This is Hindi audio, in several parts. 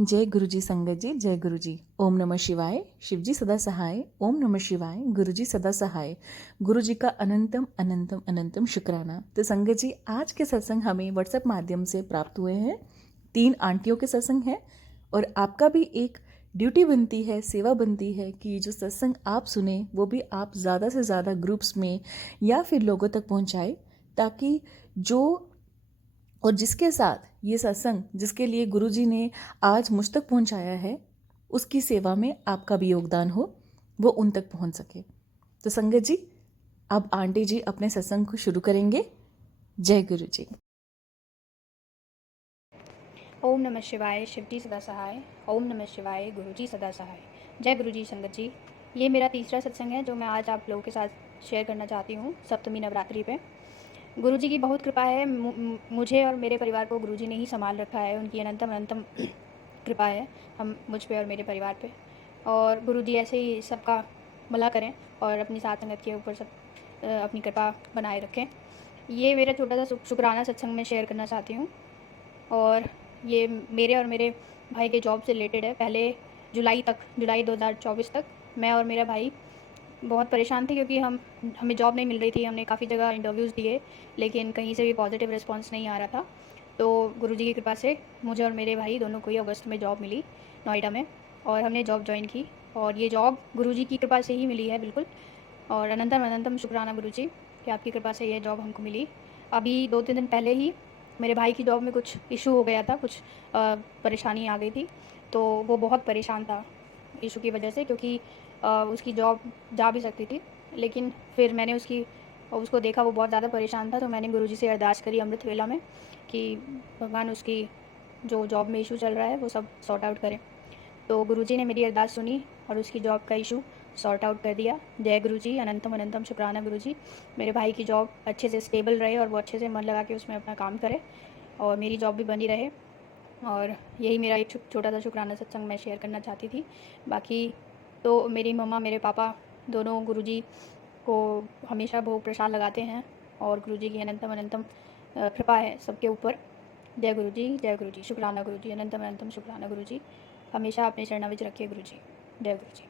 जय गुरुजी संगत जी, जय गुरुजी। ओम नमः शिवाय। शिवजी सदा सहाय। ओम नमः शिवाय। गुरुजी सदा सहाय। गुरुजी का अनंतम अनंतम अनंतम शुक्राना। तो संगत जी, आज के सत्संग हमें व्हाट्सएप माध्यम से प्राप्त हुए हैं। 3 आंटियों के सत्संग है और आपका भी एक ड्यूटी बनती है, सेवा बनती है कि जो सत्संग आप सुने वो भी आप ज़्यादा से ज़्यादा ग्रुप्स में या फिर लोगों तक पहुँचाए, ताकि जो और जिसके साथ ये सत्संग, जिसके लिए गुरुजी ने आज मुझ तक पहुंचाया है, उसकी सेवा में आपका भी योगदान हो, वो उन तक पहुंच सके। तो संगत जी, अब आंटी जी अपने सत्संग को शुरू करेंगे। जय गुरु जी। ओम नमः शिवाय। शिवजी सदा सहाय। ओम नमः शिवाय। गुरुजी सदा सहाय। जय गुरुजी संगत जी। ये मेरा तीसरा सत्संग है जो मैं आज आप लोगों के साथ शेयर करना चाहती हूँ सप्तमी नवरात्रि पे। गुरुजी की बहुत कृपा है, मुझे और मेरे परिवार को गुरुजी ने ही संभाल रखा है। उनकी अनंतम अनंतम कृपा है हम मुझ पे और मेरे परिवार पे। और गुरुजी ऐसे ही सबका भला करें और अपनी साथ संगत के ऊपर सब अपनी कृपा बनाए रखें। ये मेरा छोटा सा शुक्राना सत्संग में शेयर करना चाहती हूँ। और ये मेरे और मेरे भाई के जॉब से रिलेटेड है। पहले जुलाई 2024 तक मैं और मेरा भाई बहुत परेशान थे, क्योंकि हमें जॉब नहीं मिल रही थी। हमने काफ़ी जगह इंटरव्यूज़ दिए, लेकिन कहीं से भी पॉजिटिव रिस्पांस नहीं आ रहा था। तो गुरुजी की कृपा से मुझे और मेरे भाई दोनों को ही अगस्त में जॉब मिली नोएडा में, और हमने जॉब ज्वाइन की। और ये जॉब गुरुजी की कृपा से ही मिली है, बिल्कुल। और अनंतम अनंतम शुक्राना गुरुजी कि आपकी कृपा से ये जॉब हमको मिली। अभी 2-3 दिन पहले ही मेरे भाई की जॉब में कुछ इशू हो गया था, कुछ परेशानी आ गई थी। तो वो बहुत परेशान था इशू की वजह से, क्योंकि उसकी जॉब जा भी सकती थी, लेकिन फिर मैंने उसको देखा वो बहुत ज़्यादा परेशान था। तो मैंने गुरुजी से अरदास करी अमृत वेला में कि भगवान उसकी जो जॉब में इशू चल रहा है वो सब सॉर्ट आउट करें। तो गुरुजी ने मेरी अरदास सुनी और उसकी जॉब का इशू सॉर्ट आउट कर दिया। जय गुरुजी, अनंतम अनंतम शुक्राना गुरुजी। मेरे भाई की जॉब अच्छे से स्टेबल रहे और वो अच्छे से मन लगा के उसमें अपना काम करे, और मेरी जॉब भी बनी रहे। और यही मेरा एक छोटा सा शुक्राना सत्संग मैं शेयर करना चाहती थी। बाकी तो मेरी मम्मा मेरे पापा दोनों गुरुजी को हमेशा भोग प्रसाद लगाते हैं, और गुरुजी की अनंतम अनंतम कृपा है सबके ऊपर। जय गुरुजी, जय गुरुजी। शुक्राना गुरुजी, अनंतम अनंतम शुक्राना गुरुजी। हमेशा अपने चरणों में रखिए गुरुजी। जय गुरुजी।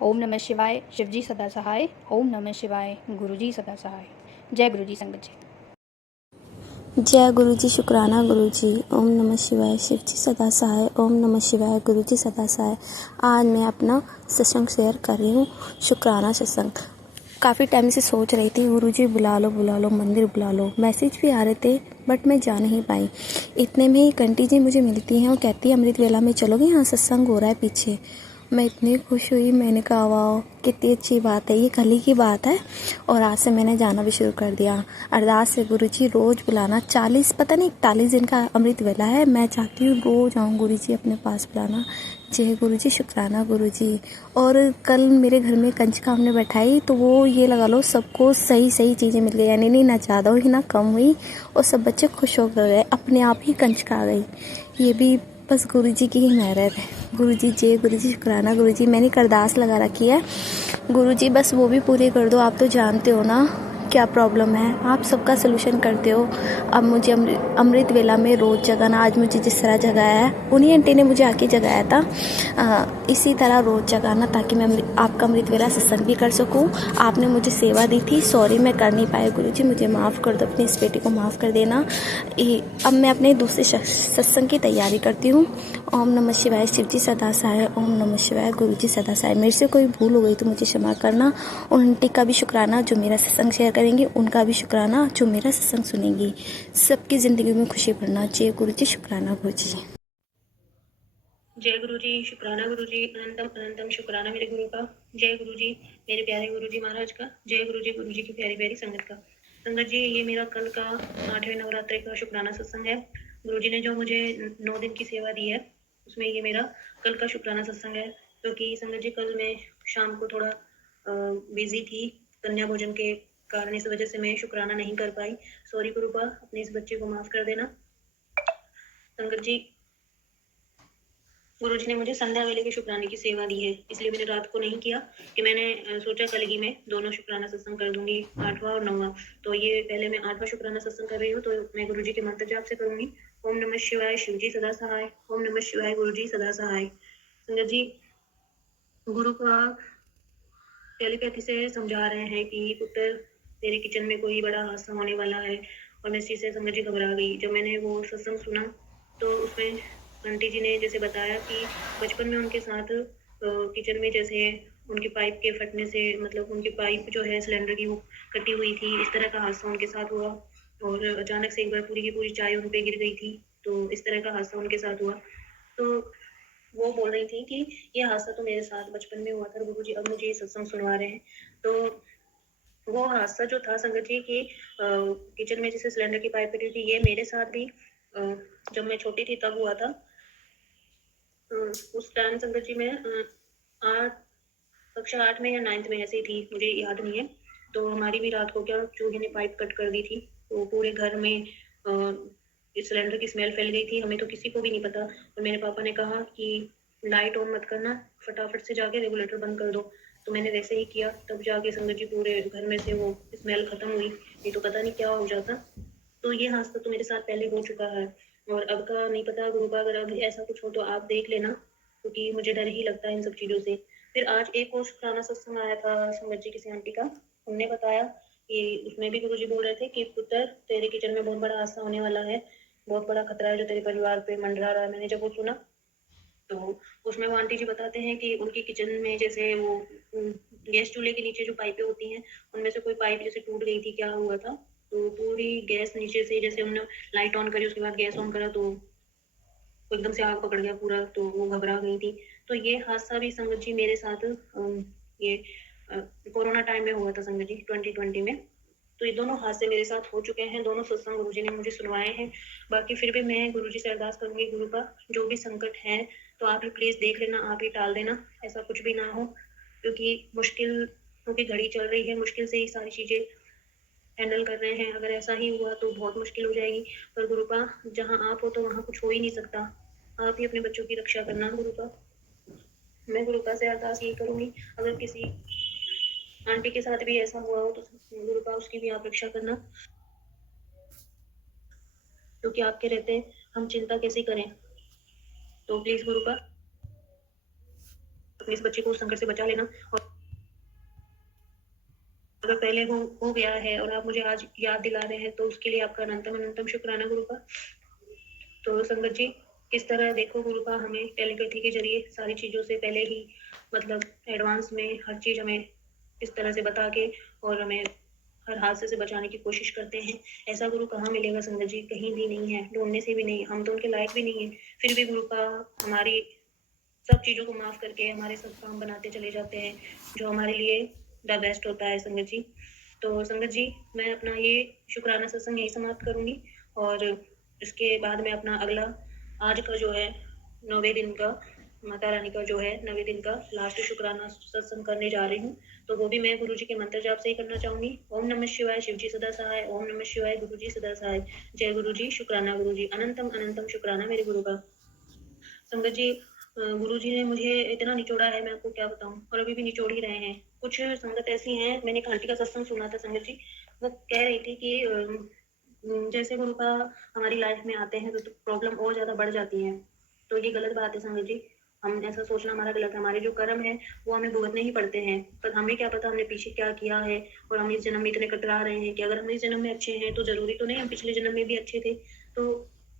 ओम नमः शिवाय। शिवजी सदा सहाय। ओम नमः शिवाय। गुरुजी सदा सहाय। जय गुरुजी संगत जी। जय गुरुजी। शुक्राना गुरुजी। ओम नमः शिवाय। शिवजी सदा सहाय। ओम नमः शिवाय। गुरुजी सदा सहाय। आज मैं अपना सत्संग शेयर कर रही हूँ, शुक्राना सत्संग। काफ़ी टाइम से सोच रही थी गुरुजी बुला लो, मंदिर बुला लो। मैसेज भी आ रहे थे बट मैं जा नहीं पाई। इतने में ही कंटी जी मुझे मिलती हैं और कहती है अमृत वेला में चलोगे, यहाँ सत्संग हो रहा है पीछे। मैं इतनी खुश हुई, मैंने कहा वाह कितनी अच्छी बात है, ये कल ही की बात है। और आज से मैंने जाना भी शुरू कर दिया। अरदास से गुरुजी रोज़ बुलाना, 40 पता नहीं 41 दिन का अमृत वेला है। मैं चाहती हूँ रोज़ आऊँ गुरुजी अपने पास बुलाना। जय गुरुजी, शुक्राना गुरुजी। और कल मेरे घर में कंजका हमने बैठाई, तो वो ये लगा लो सबको सही सही चीज़ें मिल गई, यानी नहीं ना ज़्यादा हुई ना कम हुई, और सब बच्चे खुश हो गए, अपने आप ही कंजका आ गई। ये भी बस गुरुजी की ही मेहरत है। गुरुजी, जय गुरुजी, शुक्राना गुरुजी। मैंने एक अरदास लगा रखी है, गुरुजी बस वो भी पूरी कर दो। आप तो जानते हो ना क्या प्रॉब्लम है, आप सबका सलूशन करते हो। अब मुझे अमृत वेला में रोज़ जगाना। आज मुझे जिस तरह जगाया है, उन्हीं आंटी ने मुझे आके जगाया था, इसी तरह रोज़ जगाना, ताकि मैं आपका अमृत वेला सत्संग भी कर सकूं। आपने मुझे सेवा दी थी, सॉरी मैं कर नहीं पाया गुरुजी, मुझे माफ़ कर दो, अपनी इस बेटी को माफ़ कर देना। अब मैं अपने दूसरे सत्संग की तैयारी करती हूँ। ओम नमः शिवाय। शिवजी सदा सहाय। ओम नमः शिवाय। गुरुजी सदा सहाय। मेरे से कोई भूल हो गई तो मुझे क्षमा करना। उन आंटी का भी शुक्राना जो मेरा सत्संग शेयर करेंगी, उनका भी शुक्राना जो मेरा सत्संग सुनेंगी। सबकी ज़िंदगी में खुशी भरना। जय गुरुजी, शुक्राना गुरुजी। जय गुरुजी, शुक्राना गुरुजी, अनंतम अनंतम शुक्राना मेरे गुरु का। जय गुरुजी, मेरे प्यारे गुरुजी महाराज का। जय गुरुजी, गुरुजी की प्यारी प्यारी संगत का। संगत जी, ये मेरा कल का 8वें नवरात्रि का शुक्राना सत्संग है। गुरुजी ने जो मुझे 9 दिन की सेवा दी है, उसमें ये मेरा कल का शुक्राना सत्संग है। क्योंकि संगत जी कल मैं शाम को थोड़ा बिजी थी कन्या भोजन के कारण, इस वजह से मैं शुक्राना नहीं कर पाई। सॉरी गुरुपा, अपने इस बच्चे को माफ कर देना। संगत जी, गुरुजी ने मुझे संध्या वेले के शुक्राने की सेवा दी है, इसलिए मैंने रात को नहीं किया, कि मैंने सोचा कल ही मैं दोनों शुक्राना सत्संग कर दूंगी, 8वां और 9वां। तो ये पहले मैं 8वां शुक्राना सत्संग कर रही हूँ, तो मैं गुरुजी के मंत्र जाप से करूंगी ओम नमः शिवाय शिवजी सदा सहाय। ओम नमः शिवाय गुरुजी सदा सहाय। संगत जी, गुरु का टेलीपैथी से समझा रहे हैं कि पुत्र, तेरे किचन में कोई बड़ा हादसा होने वाला है। और मैं इस चीज़ से समझ जी घबरा गई। जब मैंने वो सत्संग सुना तो उसमें आंटी जी ने जैसे बताया कि बचपन में उनके साथ किचन में जैसे उनकी पाइप के फटने से, मतलब उनकी पाइप जो है सिलेंडर की वो कटी हुई थी, इस तरह का हादसा उनके साथ हुआ। और अचानक से एक बार पूरी की पूरी चाय उन पे गिर गई थी, तो इस तरह का हादसा उनके साथ हुआ। तो वो बोल रही थी कि ये हादसा तो मेरे साथ बचपन में हुआ था, गुरुजी अब मुझे ये सत्संग सुनवा रहे हैं। तो वो हादसा जो था संगत जी कि किचन में जैसे सिलेंडर की पाइप फटी थी, ये मेरे साथ भी जब मैं छोटी थी तब हुआ था। उस टाइम संगत जी मैं आठ कक्षा 8 में या 9th में ऐसे ही थी, मुझे याद नहीं है। तो हमारी भी रात को क्या चूहे ने पाइप कट कर दी थी, तो पूरे घर में इस सिलेंडर की स्मेल फैल गई थी, हमें तो किसी को भी नहीं पता। और मेरे पापा ने कहा कि लाइट ऑन मत करना, फटाफट से जाके रेगुलेटर बंद कर दो। तो मैंने वैसे ही किया, तब जाके संगत जी पूरे घर में से वो स्मेल खत्म हुई, नहीं तो पता नहीं क्या हो जाता। तो ये हादसा तो मेरे साथ पहले हो चुका है, और अब का नहीं पता गुरु का, अगर अब ऐसा कुछ हो तो आप देख लेना, क्योंकि मुझे डर ही लगता है इन सब चीज़ों से। फिर आज एक और शुक्राना सत्संग आया था संगत जी किसी आंटी का, उनने बताया कि उसमें भी गुरुजी बोल रहे थे कि पुत्र, तेरे किचन में बहुत बड़ा हादसा होने वाला है, बहुत बड़ा खतरा है जो तेरे परिवार पे मंडरा रहा है। मैंने जब वो सुना तो उसमें वो आंटी जी बताते हैं कि उनकी किचन में जैसे वो गैस चूल्हे के नीचे जो पाइपें होती हैं, उनमें से कोई पाइप जैसे टूट गई थी, क्या हुआ था, तो पूरी गैस नीचे से, जैसे हमने लाइट ऑन करी उसके बाद गैस ऑन करा तो एकदम से आग पकड़ गया पूरा, तो वो घबरा गई थी। तो ये हादसा भी संगत जी मेरे साथ ये कोरोना टाइम में हुआ था संगत जी, 2020 में। तो ये दोनों हादसे मेरे साथ हो चुके हैं, दोनों सत्संग गुरुजी ने मुझे सुनवाए हैं। बाकी फिर भी मैं गुरुजी से अरदास करूंगी, गुरु का जो भी संकट है तो आप ही प्लीज देख लेना, आप ही टाल देना, ऐसा कुछ भी ना हो, क्योंकि मुश्किलों की घड़ी चल रही है, मुश्किल से ही सारी चीजें हैंडल कर रहे हैं। अगर ऐसा ही हुआ तो बहुत मुश्किल हो जाएगी। पर गुरु का जहाँ आप हो तो वहाँ कुछ हो ही नहीं सकता, आप ही अपने बच्चों की रक्षा करना गुरु का। मैं गुरु का से अरदास यही करूंगी, अगर किसी आंटी के साथ भी ऐसा हुआ हो तो गुरु का उसकी भी आप रक्षा करना, क्योंकि आपके रहते हम चिंता कैसे करें। तो प्लीज गुरु का अपने इस बच्चे को उस संकट से बचा लेना। और अगर पहले हो गया है और आप मुझे आज याद दिला रहे हैं तो उसके लिए आपका अनंतम अनंतम शुक्राना गुरु का। तो संगत जी, किस तरह देखो गुरु का हमें टेलीपैथी के जरिए सारी चीज़ों से पहले ही, मतलब एडवांस में हर चीज़ हमें इस तरह से बता के और हमें हर हादसे से बचाने की कोशिश करते हैं। ऐसा गुरु कहाँ मिलेगा संगत जी, कहीं भी नहीं है, ढूंढने से भी नहीं, हम तो उनके लायक भी नहीं है। फिर भी गुरु का हमारी सब चीज़ों को माफ़ करके हमारे सब काम बनाते चले जाते हैं, जो हमारे लिए द बेस्ट होता है संगत जी। तो संगत जी, मैं अपना ये शुक्राना सत्संग यही समाप्त करूंगी, और इसके बाद में अपना अगला आज का जो है 9वें दिन का माता रानी का जो है 9वें दिन का लास्ट शुक्राना सत्संग करने जा रही हूँ। तो वो भी मैं गुरु जी के मंत्र जाप से ही करना चाहूंगी। ओम नमः शिवाय शिवजी सदा सहाय। ओम नमः शिवाय गुरु जी सदा सहाय। जय गुरु जी, शुक्राना गुरु जी, अनंतम अनंतम शुक्राना मेरे गुरु का। संगत जी, गुरु जी ने मुझे इतना निचोड़ा है, मैं आपको क्या बताऊं, और अभी भी निचोड़ ही रहे हैं। कुछ संगत ऐसी हैं, मैंने एक आंटी का सत्संग सुना था संगत जी, वो कह रही थी कि जैसे गुरु का हमारी लाइफ में आते हैं तो प्रॉब्लम और ज़्यादा बढ़ जाती है। तो ये गलत बात है संगत जी, हम ऐसा सोचना हमारा गलत है। हमारे जो कर्म है वो हमें भुगतने ही पड़ते हैं, पर हमें क्या पता हमने पीछे क्या किया है, और हम इस जन्म में इतने कतरा रहे हैं कि अगर हम इस जन्म में अच्छे हैं तो जरूरी तो नहीं हम पिछले जन्म में भी अच्छे थे। तो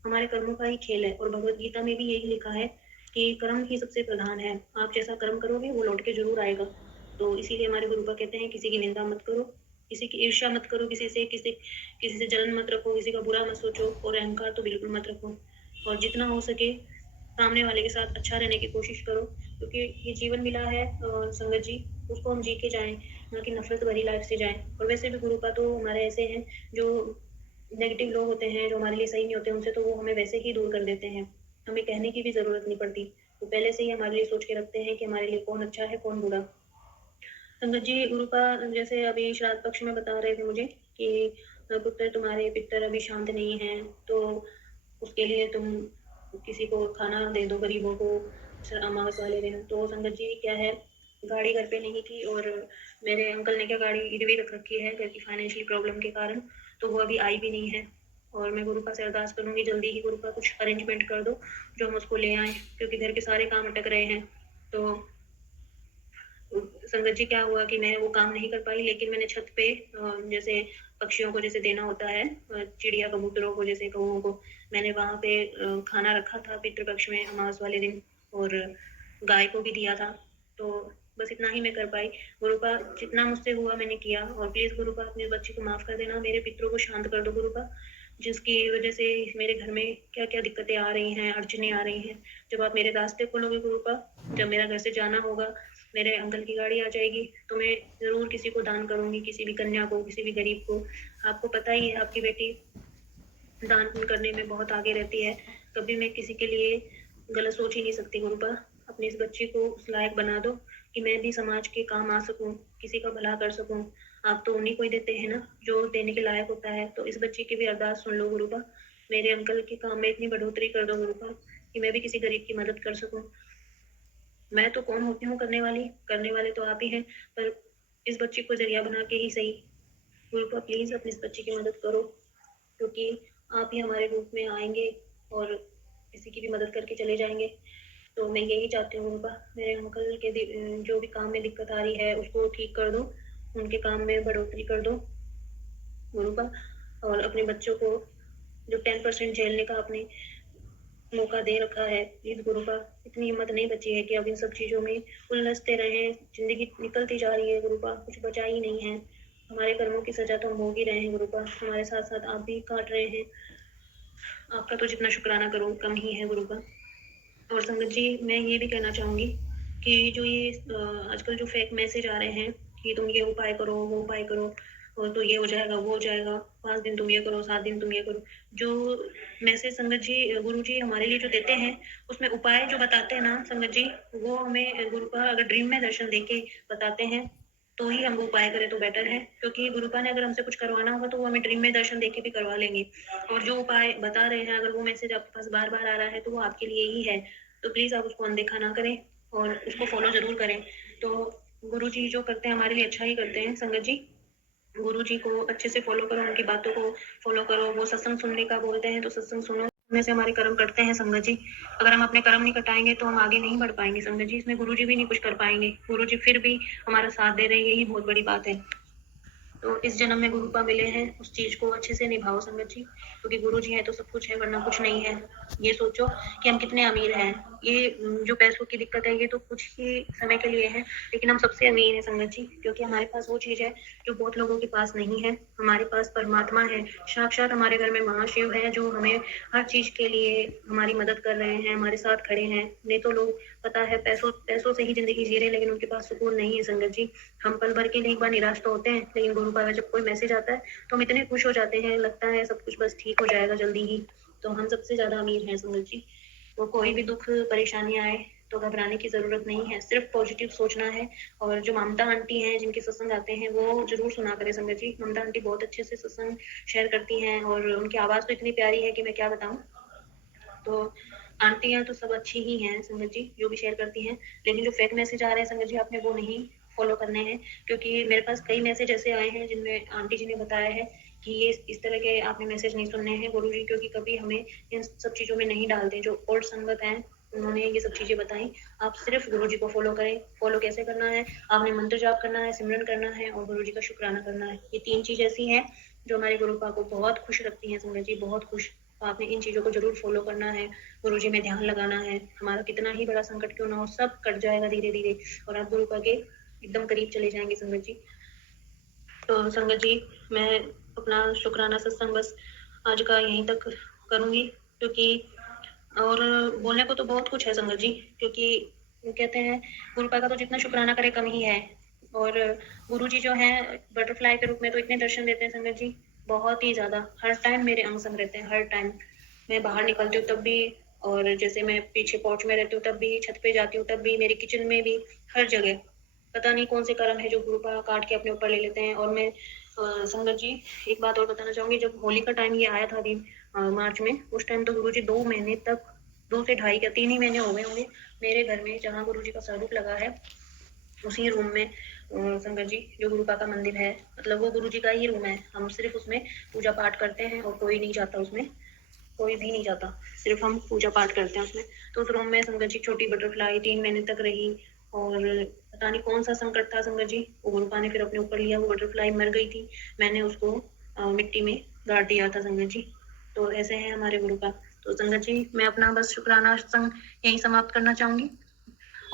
हमारे कर्मों का ही खेल है, और भगवत गीता में भी यही लिखा है कि कर्म ही सबसे प्रधान है, आप जैसा कर्म करोगे वो लौट के जरूर आएगा। तो इसीलिए हमारे गुरुपा कहते हैं किसी की निंदा मत करो, किसी की ईर्ष्या मत करो, किसी से जलन मत रखो, किसी का बुरा मत सोचो, और अहंकार तो बिल्कुल मत रखो। और जितना हो सके सामने वाले के साथ अच्छा रहने की कोशिश करो, क्योंकि ये जीवन मिला है संगत जी, उसको हम जी के जाएं, ना कि नफरत भरी लाइफ से जाएं। और वैसे भी गुरु का तो हमारे ऐसे हैं जो नेगेटिव लोग होते हैं, जो हमारे लिए सही नहीं होते, उनसे तो वो हमें वैसे ही दूर कर देते हैं, हमें कहने की भी ज़रूरत नहीं पड़ती। वो पहले से ही हमारे लिए सोच के रखते हैं कि हमारे लिए कौन अच्छा है कौन बुरा। संगत जी, गुरु का जैसे अभी श्राद्ध पक्ष में बता रहे थे मुझे कि पुत्र तुम्हारे पितर अभी शांत नहीं हैं, तो उसके लिए तुम किसी को खाना दे दो गरीबों को अमावस वाले दिन। तो संगत जी क्या है, गाड़ी घर पे नहीं थी, और मेरे अंकल ने क्या गाड़ी गिरवी रख रखी है घर की फाइनेंशियल प्रॉब्लम के कारण, तो वो अभी आई भी नहीं है। और मैं गुरुपा से अरदास करूँगी जल्दी ही गुरुपा कुछ अरेंजमेंट कर दो जो हम उसको ले आएँ, क्योंकि घर के सारे काम अटक रहे हैं। तो संगत जी क्या हुआ कि मैं वो काम नहीं कर पाई, लेकिन मैंने छत पे जैसे पक्षियों को जैसे देना होता है, चिड़िया कबूतरों को जैसे कौओं को, मैंने वहाँ पे खाना रखा था पितृपक्ष में अमावस वाले दिन, और गाय को भी दिया था। तो बस इतना ही मैं कर पाई। गुरुपा जितना मुझसे हुआ मैंने किया, और प्लीज़ गुरुपा अपने बच्चे को माफ़ कर देना, मेरे पितरों को शांत कर दो गुरुपा, जिसकी वजह से मेरे घर में क्या-क्या दिक्कतें आ रही हैं, अड़चनें आ रही हैं। जब आप मेरे रास्ते खोलोगे गुरुपा, जब मेरा घर से जाना होगा, मेरे अंकल की गाड़ी आ जाएगी, तो मैं ज़रूर किसी को दान करूँगी, किसी भी कन्या को, किसी भी गरीब को। आपको पता ही है आपकी बेटी दान पुण्य करने में बहुत आगे रहती है। कभी मैं किसी के लिए गलत सोच ही नहीं सकती गुरुपा। अपने इस बच्चे को उस लायक बना दो कि मैं भी समाज के काम आ सकूँ, किसी का भला कर सकूँ। आप तो उन्हीं को ही देते हैं ना, जो देने के लायक होता है। तो इस बच्चे की भी अरदास सुन लो गुरुपा। मेरे अंकल के काम में इतनी बढ़ोतरी कर दो गुरुपा कि मैं भी किसी गरीब की मदद कर सकूँ। मैं तो कौन होती हूँ करने वाले तो आप ही हैं, पर इस बच्चे को ज़रिया बना के ही सही। गुरुपा प्लीज़ अपनी इस बच्चे की मदद करो, क्योंकि आप ही हमारे रूप में आएँगे और किसी की भी मदद करके चले जाएँगे। तो मैं यही चाहती हूँ गुरुपा, मेरे अंकल के जो भी काम में दिक्कत आ रही है उसको ठीक कर दो, उनके काम में बढ़ोतरी कर दो गुरुपा, और अपने बच्चों को जो 10% झेलने का आपने मौका दे रखा है, प्लीज़ गुरुपा इतनी हिम्मत नहीं बची है कि अब इन सब चीज़ों में उलझते रहें। ज़िंदगी निकलती जा रही है गुरुपा, कुछ बचा ही नहीं है। हमारे कर्मों की सज़ा तो हम भोग ही रहे हैं गुरुपा, हमारे साथ-साथ आप भी काट रहे हैं। आपका तो जितना शुक्राना करो कम ही है गुरुपा। और संगत जी, मैं ये भी कहना चाहूँगी कि जो ये आजकल जो फेक मैसेज आ रहे हैं कि तुम ये उपाय करो, वो उपाय करो, और तो ये हो जाएगा, वो हो जाएगा, 5 दिन तुम ये करो, 7 दिन तुम ये करो। जो मैसेज संगत जी गुरुजी हमारे लिए जो देते हैं, उसमें उपाय जो बताते हैं ना संगत जी, वो हमें गुरुपा अगर ड्रीम में दर्शन देके बताते हैं, तो ही हम वो उपाय करें तो बेटर है। क्योंकि गुरुपा ने अगर हमसे कुछ करवाना होगा तो वो हमें ड्रीम में दर्शन देके भी करवा लेंगे। और जो उपाय बता रहे हैं, अगर वो मैसेज आपके पास बार-बार आ रहा है, तो वो आपके लिए ही है। तो प्लीज़ आप उसको अनदेखा ना करें और उसको फ़ॉलो ज़रूर करें। तो गुरुजी जो करते हैं हमारे लिए अच्छा ही करते हैं संगत जी। गुरुजी को अच्छे से फ़ॉलो करो, उनकी बातों को फ़ॉलो करो। वो सत्संग सुनने का बोलते हैं तो सत्संग सुनो, सुनने से हमारे कर्म कटते हैं संगत जी। अगर हम अपने कर्म नहीं कटाएँगे तो हम आगे नहीं बढ़ पाएँगे संगत जी। इसमें गुरुजी भी नहीं कुछ कर पाएँगे। गुरुजी फिर भी हमारा साथ दे रहे हैं, यही बहुत बड़ी बात है। तो इस जन्म में गुरुपा मिले हैं, उस चीज़ को अच्छे से निभाओ संगत जी, क्योंकि गुरु जी हैं तो सब कुछ है, वरना कुछ नहीं है। ये सोचो कि हम कितने अमीर हैं। ये जो पैसों की दिक्कत है, ये तो कुछ ही समय के लिए है, लेकिन हम सबसे अमीर हैं संगत जी, क्योंकि हमारे पास वो चीज़ है जो बहुत लोगों के पास नहीं है। हमारे पास परमात्मा है, साक्षात हमारे घर में महाशिव है, जो हमें हर चीज़ के लिए हमारी मदद कर रहे हैं, हमारे साथ खड़े हैं। नहीं तो लोग पता है पैसों से ही ज़िंदगी जी रहे हैं, लेकिन उनके पास सुकून नहीं है संगत जी। हम पल भर के लिए एक बार निराश तो होते हैं, लेकिन गुरु का जब कोई मैसेज आता है तो हम इतने खुश हो जाते हैं, लगता है सब कुछ बस ठीक हो जाएगा जल्दी ही। तो हम सबसे ज़्यादा अमीर हैं संगत जी। तो कोई भी दुख परेशानी आए तो घबराने की ज़रूरत नहीं है, सिर्फ पॉजिटिव सोचना है। और जो ममता आंटी हैं जिनके सत्संग आते हैं, वो ज़रूर सुना करें संगत जी। ममता आंटी बहुत अच्छे से सत्संग शेयर करती हैं, और उनकी आवाज़ तो इतनी प्यारी है कि मैं क्या बताऊँ। तो आंटियाँ तो सब अच्छी ही हैं संगत जी, जो भी शेयर करती हैं, लेकिन जो फेक मैसेज आ रहे हैं संगत जी, आपने वो नहीं फॉलो करने हैं। क्योंकि मेरे पास कई मैसेज ऐसे आए हैं जिनमें आंटी जी ने बताया है कि ये इस तरह के आपने मैसेज नहीं सुनने हैं गुरुजी, क्योंकि कभी हमें इन सब चीज़ों में नहीं डालते। जो ओल्ड संगत हैं उन्होंने ये सब चीज़ें बताई। आप सिर्फ गुरुजी को फॉलो करें। फॉलो कैसे करना है? आपने मंत्र जाप करना है, सिमरन करना है, और गुरुजी का शुक्राना करना है। ये 3 चीज़ ऐसी हैं जो हमारे गुरुपा को बहुत खुश रखती हैं संगत जी, बहुत खुश। तो आपने इन चीज़ों को ज़रूर फॉलो करना है, गुरुजी में ध्यान लगाना है। हमारा कितना ही बड़ा संकट क्यों ना हो, सब कट जाएगा धीरे-धीरे, और आप गुरुपा के एकदम करीब चले जाएँगे संगत जी। तो संगत जी, मैं अपना शुक्राना सत्संग बस आज का यहीं तक करूँगी, क्योंकि और बोलने को तो बहुत कुछ है संगत जी, क्योंकि वो कहते हैं गुरुपा का तो जितना शुक्राना करे कम ही है। और गुरुजी जो हैं बटरफ्लाई के रूप में तो इतने दर्शन देते हैं संगत जी, बहुत ही ज़्यादा। हर टाइम मेरे अंग संग रहते हैं, हर टाइम। मैं बाहर निकलती हूँ तब भी, और जैसे मैं पीछे पोर्च में रहती हूँ तब भी, छत पे जाती हूँ तब भी, मेरे किचन में भी, हर जगह। पता नहीं कौन से कर्म है जो गुरुपा काट के अपने ऊपर ले लेते हैं। और मैं संगत जी एक बात और बताना चाहूँगी, जब होली का टाइम ये आया था अभी मार्च में, उस टाइम तो गुरुजी 2 महीने तक, 2 से ढाई या 3 ही महीने हो गए होंगे, मेरे घर में जहाँ गुरुजी का स्वरूप लगा है उसी रूम में संगत जी जो गुरुपा का मंदिर है, मतलब वो गुरु जी का ही रूम है। हम सिर्फ उसमें पूजा पाठ करते हैं और कोई नहीं जाता उसमें, कोई भी नहीं जाता, सिर्फ हम पूजा पाठ करते हैं उसमें। तो उस रूम में संगत जी छोटी बटरफ्लाई 3 महीने तक रही और पता नहीं कौन सा संकट था संगत जी, वो गुरुपा ने फिर अपने ऊपर लिया। वो बटरफ्लाई मर गई थी, मैंने उसको मिट्टी में गाड़ दिया था संगत जी। तो ऐसे हैं हमारे गुरुपा। तो संगत जी मैं अपना बस शुक्राना सत्संग यहीं समाप्त करना चाहूंगी।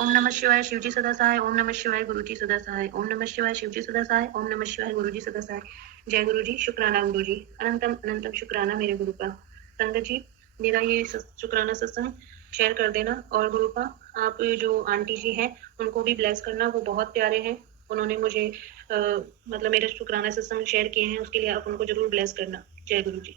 ओम नमः शिवाय, शिवजी सदा सहाय। ओम नमः शिवाय, गुरुजी सदा सहाय। ओम नमः शिवाय, शिवजी सदा सहाय। ओम नमः शिवाय, गुरुजी सदा सहाय। जय गुरुजी, शुक्राना गुरुजी, अनंतम अनंतम शुक्राना मेरे गुरु का। संगत जी मेरा ये शुक्राना सत्संग शेयर कर देना। और गुरु का आप जो आंटी जी हैं उनको भी ब्लेस करना, वो बहुत प्यारे हैं। उन्होंने मुझे मतलब मेरे शुक्राना सत्संग शेयर किए हैं, उसके लिए आप उनको जरूर ब्लेस करना। जय गुरु जी।